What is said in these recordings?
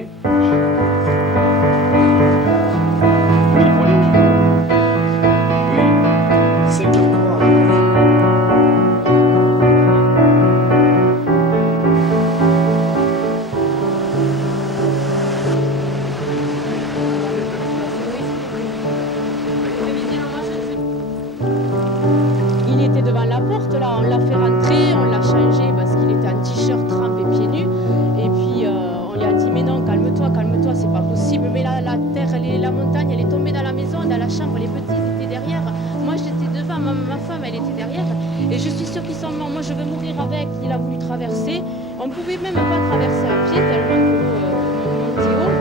Oui. Oui, il faut aller où? Oui. Secteur 3. Il était devant la porte, là, on l'a fait rentrer, on l'a changé parce qu'il était en t-shirt, trempé, pieds nus. Et puis on lui a dit, mais non, calme-toi, c'est pas possible. Mais là, la terre, la montagne, elle est tombée dans la maison, dans la chambre, les petits étaient derrière. Moi, j'étais devant, ma femme, elle était derrière. Et je suis sûre qu'ils sont morts. Moi, je veux mourir avec. Il a voulu traverser. On ne pouvait même pas traverser à pied tellement que l'eau montait haut.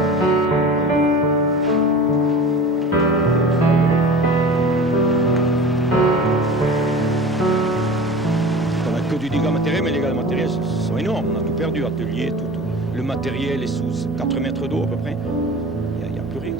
Que du dégât matériel, mais les dégâts matériels sont énormes. On a tout perdu, atelier, tout. Le matériel est sous 4 mètres d'eau à peu près. Il n'y a plus rien.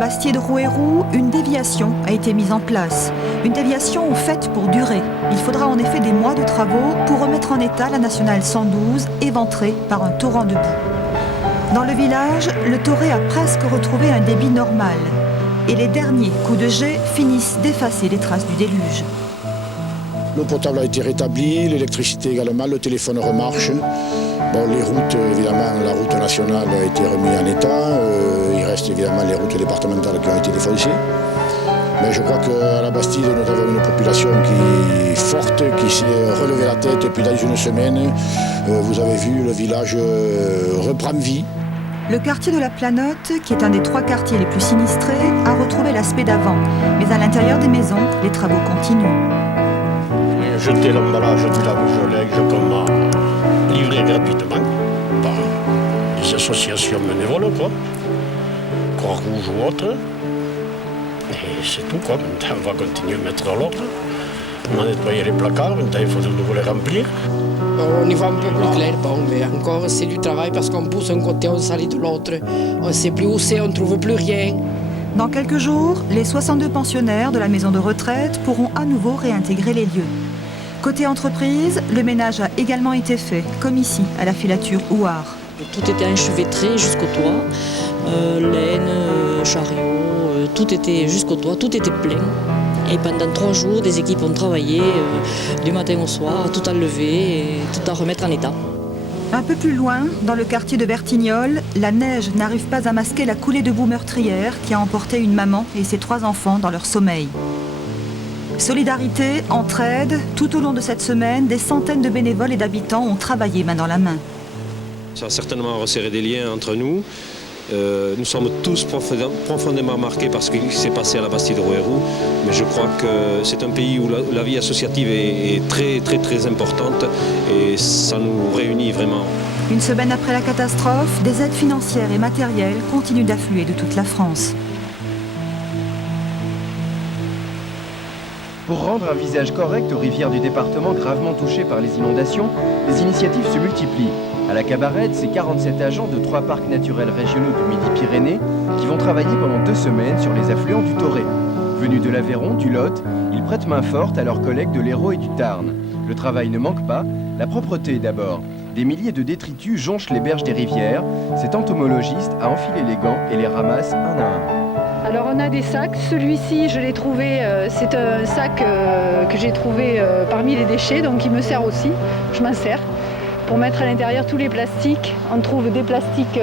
Bastier de Rouerou, une déviation a été mise en place. Une déviation faite pour durer. Il faudra en effet des mois de travaux pour remettre en état la nationale 112, éventrée par un torrent de boue. Dans le village, le Torré a presque retrouvé un débit normal. Et les derniers coups de jet finissent d'effacer les traces du déluge. L'eau potable a été rétablie, l'électricité également, le téléphone remarche. Bon, les routes, évidemment, la route nationale a été remise en état. Il reste évidemment les routes départementales qui ont été défoncées. Mais je crois qu'à la Bastide, nous avons une population qui est forte, qui s'est relevée la tête. Et puis dans une semaine, vous avez vu, le village reprend vie. Le quartier de la Planotte, qui est un des 3 quartiers les plus sinistrés, a retrouvé l'aspect d'avant. Mais à l'intérieur des maisons, les travaux continuent. Jeter l'emballage du lave-linge comme livré gratuitement par des associations bénévoles, quoi. Croix-Rouge ou autre. Et c'est tout, quoi. Maintenant, on va continuer à mettre dans l'ordre. On a nettoyé les placards, maintenant il faut de nouveau les remplir. On y voit un peu plus clair, bon, mais encore c'est du travail parce qu'on pousse d'un côté, on salit de l'autre. On ne sait plus où c'est, on ne trouve plus rien. Dans quelques jours, les 62 pensionnaires de la maison de retraite pourront à nouveau réintégrer les lieux. Côté entreprise, le ménage a également été fait, comme ici, à la filature Ouard. Tout était enchevêtré jusqu'au toit, laine, chariot, tout était jusqu'au toit, tout était plein. Et pendant 3 jours, des équipes ont travaillé du matin au soir, tout enlever et tout à remettre en état. Un peu plus loin, dans le quartier de Bertignoles, la neige n'arrive pas à masquer la coulée de boue meurtrière qui a emporté une maman et ses 3 enfants dans leur sommeil. Solidarité, entraide, tout au long de cette semaine, des centaines de bénévoles et d'habitants ont travaillé main dans la main. Ça a certainement resserré des liens entre nous. Nous sommes tous profondément marqués par ce qui s'est passé à la Bastide Rouerou, mais je crois que c'est un pays où la vie associative est très très très importante et ça nous réunit vraiment. Une semaine après la catastrophe, des aides financières et matérielles continuent d'affluer de toute la France. Pour rendre un visage correct aux rivières du département gravement touchées par les inondations, les initiatives se multiplient. À la Cabarède, c'est 47 agents de 3 parcs naturels régionaux du Midi-Pyrénées qui vont travailler pendant 2 semaines sur les affluents du Toré. Venus de l'Aveyron, du Lot, ils prêtent main forte à leurs collègues de l'Hérault et du Tarn. Le travail ne manque pas, la propreté d'abord. Des milliers de détritus jonchent les berges des rivières. Cet entomologiste a enfilé les gants et les ramasse un à un. Alors on a des sacs, celui-ci je l'ai trouvé, c'est un sac que j'ai trouvé parmi les déchets, donc il me sert aussi, je m'en sers. Pour mettre à l'intérieur tous les plastiques, on trouve des plastiques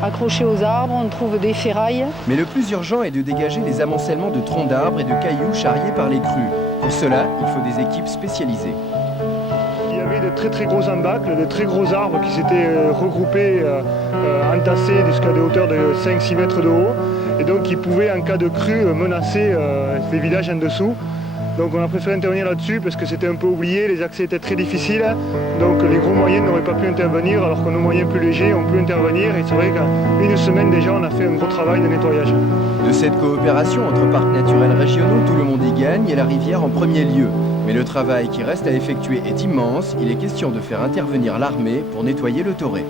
accrochés aux arbres, on trouve des ferrailles. Mais le plus urgent est de dégager les amoncellements de troncs d'arbres et de cailloux charriés par les crues. Pour cela, il faut des équipes spécialisées. Il y avait de très très gros embâcles, de très gros arbres qui s'étaient regroupés, entassés jusqu'à des hauteurs de 5-6 mètres de haut, et donc qui pouvaient en cas de crue menacer les villages en dessous. Donc on a préféré intervenir là-dessus parce que c'était un peu oublié, les accès étaient très difficiles, donc les gros moyens n'auraient pas pu intervenir alors que nos moyens plus légers ont pu intervenir et c'est vrai qu'en une semaine déjà on a fait un gros travail de nettoyage. De cette coopération entre parcs naturels régionaux, tout le monde y gagne et la rivière en premier lieu. Mais le travail qui reste à effectuer est immense, il est question de faire intervenir l'armée pour nettoyer le Toré.